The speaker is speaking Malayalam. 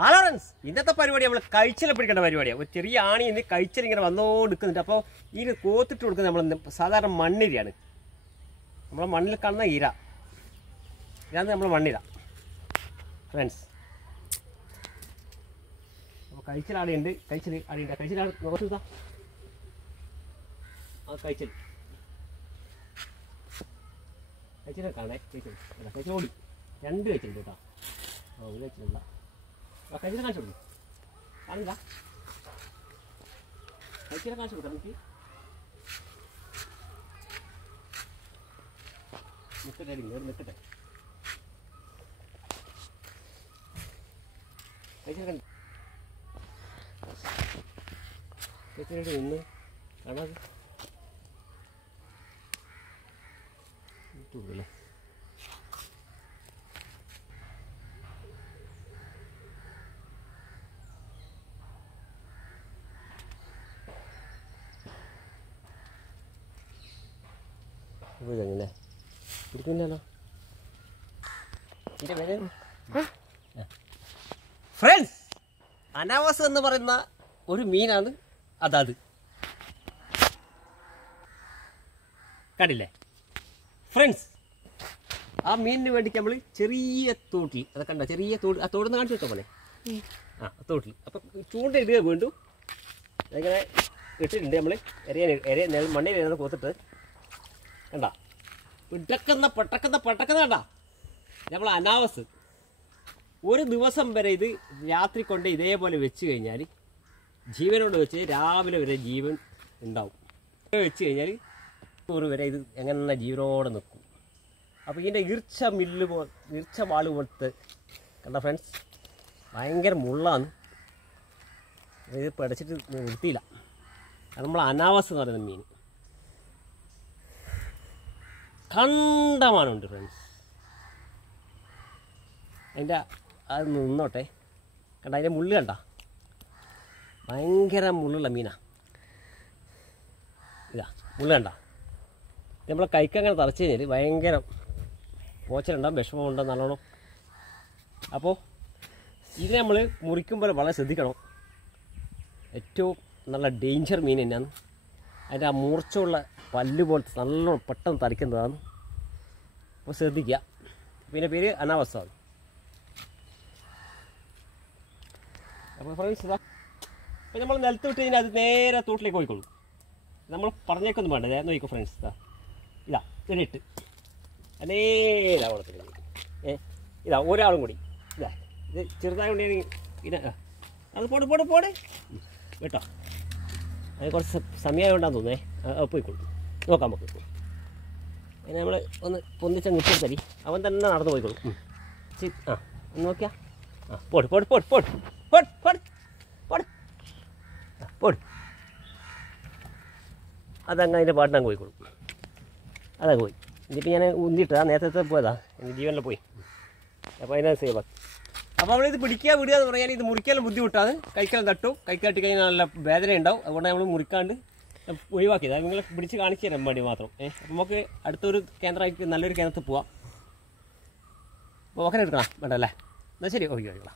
ഹലോ ഫ്രണ്ട്സ്, ഇന്നത്തെ പരിപാടി നമ്മൾ കഴിച്ചില പിടിക്കേണ്ട പരിപാടിയാണ്. ഒരു ചെറിയ ആണി ഇന്ന് കഴിച്ചിൽ ഇങ്ങനെ വന്നുകൊടുക്കുന്നുണ്ട്. അപ്പോൾ ഈ കോത്തിട്ട് കൊടുക്കുന്നത് നമ്മൾ സാധാരണ മണ്ണിരയാണ്. നമ്മളെ മണ്ണിൽ കാണുന്ന ഇതാണ് നമ്മൾ മണ്ണിര ഫ്രണ്ട്സ്. അപ്പോൾ കഴിച്ചിൽ ആടിയുണ്ട്, കഴിച്ചിൽ ആടി നോക്കുക. ആ കഴിച്ചിൽ കാണേ, കഴിച്ചിൽ ഓടി 2 കഴിച്ചിട്ടുണ്ട് കേട്ടോ. ഒരു കഴിച്ചില്ല, കഴിച്ചിൽ കാണിച്ചു കൊടുക്കും. കാണില്ല, കഴിച്ചിലെ കാണിച്ചു കൊടുക്കാം. എനിക്ക് നിൽക്കട്ടെ, നിൽക്കട്ടെ. കഴിച്ചിട്ട് നിന്ന് കാണാതെ കൊടുക്കല്ലേ. ഇങ്ങനെ പിടിക്കുന്നില്ലല്ലോ. ഫ്രണ്ട്സ്, അനാവാസ് എന്ന് പറയുന്ന ഒരു മീനാണ്. അത് കണ്ടില്ലേ ഫ്രണ്ട്സ്? ആ മീനിന് വേണ്ടിയിട്ട് നമ്മൾ ചെറിയ തോട്ടിൽ, അത് കണ്ട ചെറിയ തോട്, ആ തോടുന്ന് കാണിച്ചു വെച്ചാൽ പോലെ തോട്ടിൽ അപ്പം ചൂണ്ട ഇടുക വീണ്ടും അതിങ്ങനെ ഇട്ടിട്ടുണ്ട്. നമ്മൾ മണ്ണിൽ കോത്തിട്ട് കണ്ട പെട്ടക്കുന്ന കണ്ട നമ്മൾ അനാവസ്. ഒരു ദിവസം വരെ ഇത് രാത്രി കൊണ്ട് ഇതേപോലെ വെച്ച് കഴിഞ്ഞാൽ, ജീവനോട് വെച്ച് രാവിലെ വരെ ജീവൻ ഉണ്ടാവും. വെച്ച് കഴിഞ്ഞാൽ വരെ ഇത് എങ്ങനെ ജീവനോടെ നിൽക്കും. അപ്പോൾ ഇതിൻ്റെ ഈർച്ച വാള് പോലത്തെ കണ്ട ഫ്രണ്ട്സ്, ഭയങ്കര മുള്ളാണ്. ഇത് പടച്ചിട്ട് നിർത്തിയില്ല. അത് നമ്മൾ അനാവാസ് എന്ന് പറയുന്ന മീൻ കണ്ടമാനമുണ്ട് ഫ്രണ്ട്സ്. അതിൻ്റെ അത് നിന്നോട്ടെ. കണ്ട അതിൻ്റെ മുള്ള് കണ്ട, ഭയങ്കര മുള്ളുള്ള മീനാ. മുള്ള് കണ്ട, നമ്മളെ കൈക്കങ്ങനെ തറച്ച് കഴിഞ്ഞാൽ ഭയങ്കര പോച്ചലുണ്ടാകും, വിഷമമുണ്ടാകും നല്ലോണം. അപ്പോൾ ഇതിനെ നമ്മൾ മുറിക്കുമ്പോൾ വളരെ ശ്രദ്ധിക്കണം. ഏറ്റവും നല്ല ഡേഞ്ചർ മീൻ തന്നെയാണ്. അതിൻ്റെ ആ മൂർച്ചയുള്ള പല്ല് പോലത്തെ നല്ലോണം പെട്ടെന്ന് തറിക്കുന്നതാണ്. അപ്പോൾ ശ്രദ്ധിക്കുക. പിന്നെ പേര് അനാവസാണ്. അപ്പോൾ ഫ്രണ്ട്സ്, അപ്പോൾ നമ്മൾ നിലത്ത് വിട്ട് കഴിഞ്ഞാൽ അത് നേരെ തോട്ടിലേക്ക് പോയിക്കോളും. നമ്മൾ പറഞ്ഞേക്കൊന്നും വേണ്ട. ഞാൻ നോക്കിക്കോ ഫ്രണ്ട്സ്, ഇതിലിട്ട് നേരെ കുളത്തിൽ ഒരാളും കൂടി ഇത് ചെറുതായി കൊണ്ടേ പിന്നെ അത് പോട് കേട്ടോ. അത് കുറച്ച് സമയമായോണ്ടാന്ന് തോന്നേ. പോയിക്കോളും, നോക്കാം നമുക്ക്. അതിന് നമ്മൾ ഒന്ന് പൊന്നിച്ച നിൽക്കി അവൻ തന്നെ നടന്നു പോയിക്കോളും. ഒന്ന് നോക്കിയാ പോട് അതങ്ങ് അതിൻ്റെ പാട്ടിനങ്ങ് പോയിക്കോളും. അതൊക്കെ പോയി. ഇതിപ്പോൾ ഞാൻ ഉന്തിയിട്ട് നേരത്തെ പോയതാ, എൻ്റെ ജീവനിൽ പോയി. അപ്പോൾ അതിനകത്ത് സേവ് ആക്കി. അപ്പോൾ നമ്മളിത് പിടിക്കുക വിടുക എന്ന് പറഞ്ഞാൽ ഇത് മുറിക്കാനും ബുദ്ധിമുട്ടാണ്. കൈക്കെല്ലാം തട്ടും. കൈക്ക് കഴിഞ്ഞാൽ നല്ല വേദന ഉണ്ടാവും. അതുകൊണ്ട് നമ്മൾ മുറിക്കാണ്ട് ഒഴിവാക്കിയത്. അത് നിങ്ങളെ പിടിച്ച് കാണിച്ചു തരാൻ വേണ്ടി മാത്രം. അപ്പോൾ നമുക്ക് അടുത്തൊരു കേന്ദ്രമായിട്ട് നല്ലൊരു കേന്ദ്രത്തിൽ പോവാം. അപ്പോൾ ഓക്കെ എടുക്കണം വേണ്ട അല്ലേ? എന്നാൽ ശരി, ഓക്കെ.